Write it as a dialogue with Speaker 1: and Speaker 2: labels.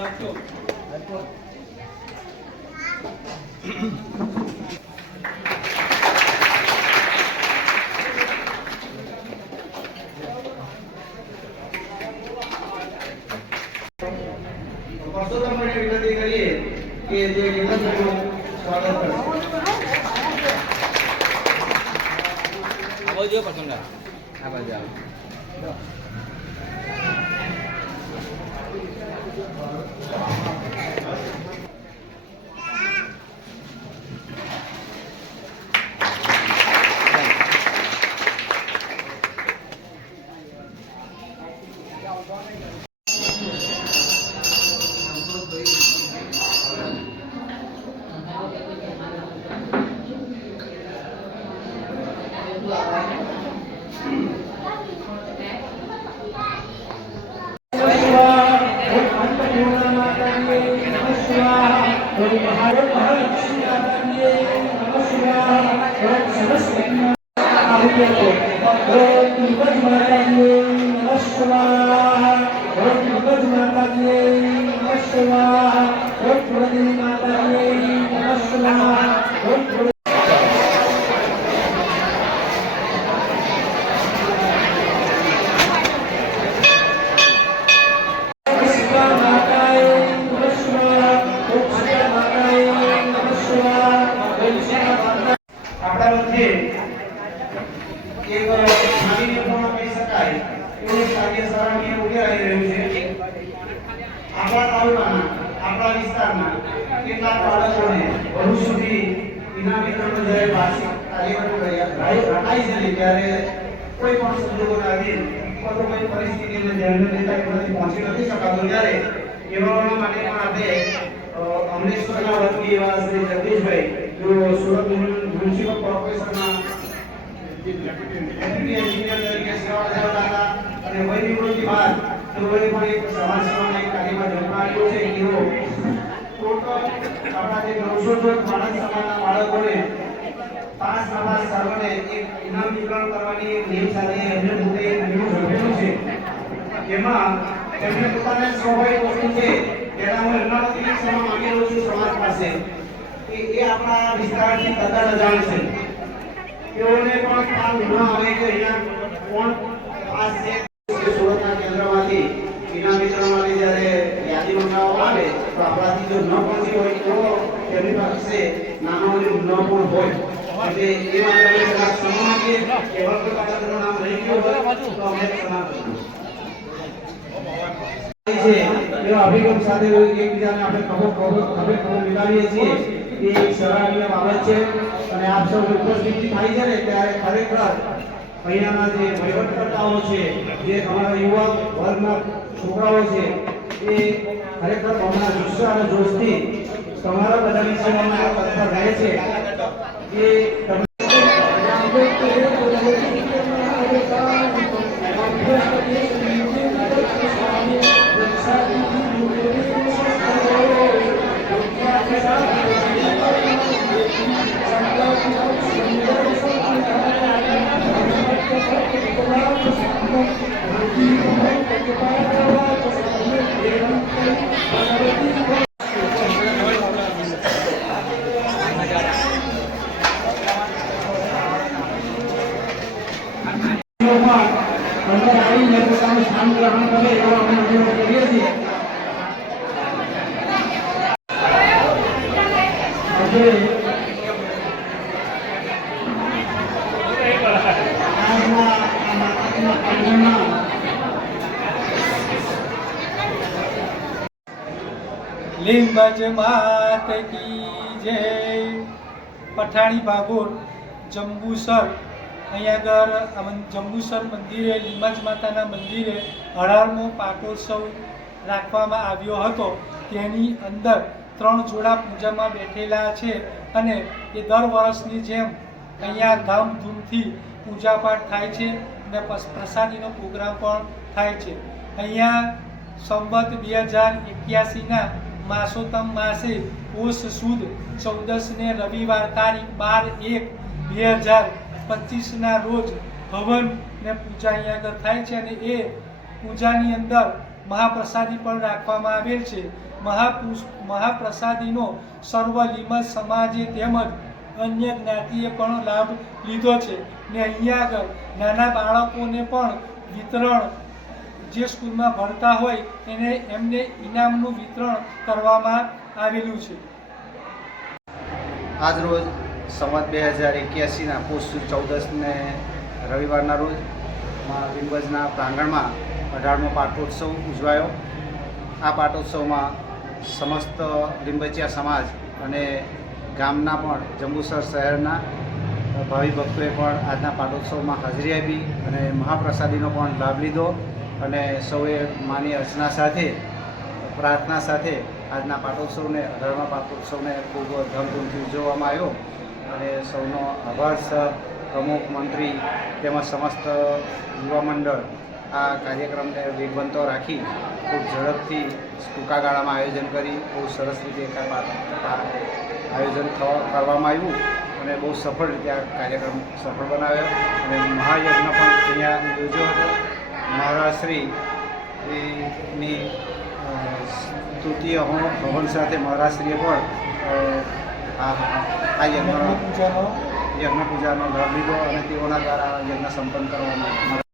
Speaker 1: લાગતો
Speaker 2: પરસોત્તમ ભાઈને વિનંતી કરીએ કે જે નિબંધનું સ્વાગત કરશે
Speaker 3: આ બાજુ જો પરસોત્તમ આ બાજુ આવો.
Speaker 2: Thank you. વિસ્તારના કેટલાક બાળકોને ભરૂચ સુધી ઇનામ વિતરણનો જ્યારે વાર્ષિક કાર્યક્રમ રખાય છે ત્યારે કોઈ પણ સંજોગોના આધીન અથવા કોઈ પરિસ્થિતિને ધ્યાનમાં લેતા એ પહોંચી નથી શકાતું. ત્યારે એવા માટે પણ આપણે અમરેશ્વરના વતની એવા શ્રી જગદીશભાઈ, જો સુરત મ્યુનિસિપલ કોર્પોરેશનના એન્જિનિયર તરીકે સેવા બજાવતા હતા, અને વય નિવૃત્તિ બાદ તેઓએ પણ એક સમાજ સેવાના એક કાર્યમાં જોડાયો છે એવો ટોટલ આપણા જે નવસો જોડ માણસ સમાજના બાળકોને પાંચ સમાજ સર્વને એક ઇનામ વિતરણ કરવાની એક નેમ સાથે એમને પોતે નિયમ રચેલું છે. એમાં એમને પોતાને સ્વાભાવિક વસ્તુ છે એના હું એમના વતીથી ક્ષમા માંગેલો છું સમાજ પાસે. કે એ આપણા વિસ્તારથી તદ્દન અજાણ છે. તેઓને પણ ખ્યાલ ન આવે કે અહીંયા કોણ પાસ છે સુરતના કેન્દ્રમાંથી ઇનામ વિતરણ જ્યારે યાદી મંગાવવામાં આવે, તો આપણાથી જો ન પહોંચી હોય, તો તેમની પાસે નાનો અને ન પણ હોય. એટલે એ માટે અમે જરાક ક્ષમા માંગીએ. કે વખત કાકાનું નામ રહી ગયું હોય, તો અમે ક્ષમા કરીશું અભિગમ સાથે એકબીજાને આપણે ખબર ખબર ખબર મિલાવીએ છીએ. એ એક સરાહનીય બાબત છે. અને આપ સૌ ઉપસ્થિતિ થાય છે ને, ત્યારે ખરેખર અહીંયાના જે વહીવટકર્તાઓ છે, જે અમારા યુવા વર્ગના છોકરાઓ છે, એ ખરેખર અમારા જુસ્સા અને જોશથી તમારા બધાની સેવામાં તત્પર રહે છે. એ તમે પણ અંદર આવીને પોતાનું સ્થાન ગ્રહણ કરે એવો અમે અનુરોધ કરીએ છીએ આજે આજના આ માતાજીના
Speaker 1: માત કી જય પઠાણી ભાગોળ જંબુસર, અહીંયા આગળ જંબુસર મંદિરે, લીંબજ માતાના મંદિરે અઢારમો પાટોત્સવ રાખવામાં આવ્યો હતો. તેની અંદર ત્રણ જોડા પૂજામાં બેઠેલા છે અને એ દર વર્ષની જેમ અહીંયા ધામધૂમથી પૂજાપાઠ થાય છે અને પ્રસાદીનો પ્રોગ્રામ પણ થાય છે. અહીંયા સંવત બે હજાર એક્યાસીના માસોત્તમ માસે પોષ સુદ ચૌદસને રવિવાર તારીખ બાર એક બે હજાર પચીસના રોજ હવન ને પૂજા અહીંયા આગળ થાય છે અને એ પૂજાની અંદર મહાપ્રસાદી પણ રાખવામાં આવેલ છે. મહાપુષ મહાપ્રસાદીનો સર્વ લીમત સમાજે તેમજ અન્ય જ્ઞાતિએ પણ લાભ લીધો છે. ને અહીંયા આગળ નાના બાળકોને પણ વિતરણ જે સ્કૂલમાં ભણતા હોય એને એમને ઇનામનું વિતરણ કરવામાં આવેલું છે.
Speaker 2: આજ રોજ સંવત બે હજાર એક્યાસીના પોષ ચૌદસને રવિવારના રોજ વિંબજના પ્રાંગણમાં અઢારમો પાટોત્સવ ઉજવાયો. આ પાટોત્સવમાં સમસ્ત લીંબચિયા સમાજ અને ગામના પણ, જંબુસર શહેરના ભાવિ ભક્તોએ પણ આજના પાટોત્સવમાં હાજરી આપી અને મહાપ્રસાદીનો પણ લાભ લીધો અને સૌએ માની અર્ચના સાથે, પ્રાર્થના સાથે આજના પાટોત્સવને અઢારમા પાટોત્સવને ખૂબ ધામધૂમથી ઉજવવામાં આવ્યો. અને સૌનો આભાર, સર, પ્રમુખ, મંત્રી તેમજ સમસ્ત યુવા મંડળ આ કાર્યક્રમને વેગવંતો રાખી ખૂબ ઝડપથી ટૂંકા ગાળામાં આયોજન કરી બહુ સરસ રીતે આયોજન થવા- કરવામાં આવ્યું અને બહુ સફળ રીતે આ કાર્યક્રમ સફળ બનાવ્યો. અને મહાયજ્ઞ પણ અહીંયા યોજ્યો હતો. મહારાજશ્રી ની અ, ભવન હવન સાથે મહારાજશ્રીએ પણ આ યજ્ઞ યજ્ઞ પૂજાનો લાભ લીધો અને તેઓના દ્વારા યજ્ઞ સંપન્ન કરવામાં